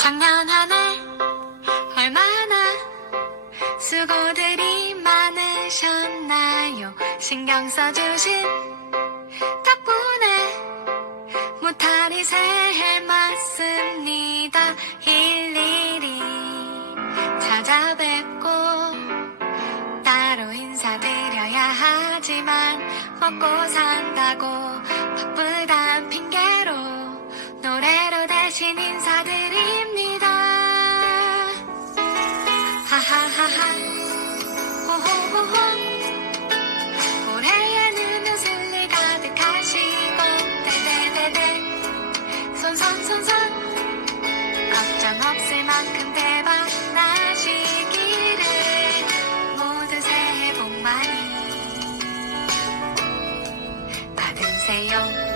작년 한 해 얼마나 수고들이 많으셨나요? 신경 써주신 덕분에 무탈이 새해 맞습니다. 일일이 찾아뵙고 따로 인사드려야 하지만 먹고 산다고 바쁘단 핑계로 노래로 대신 인사드립 세요.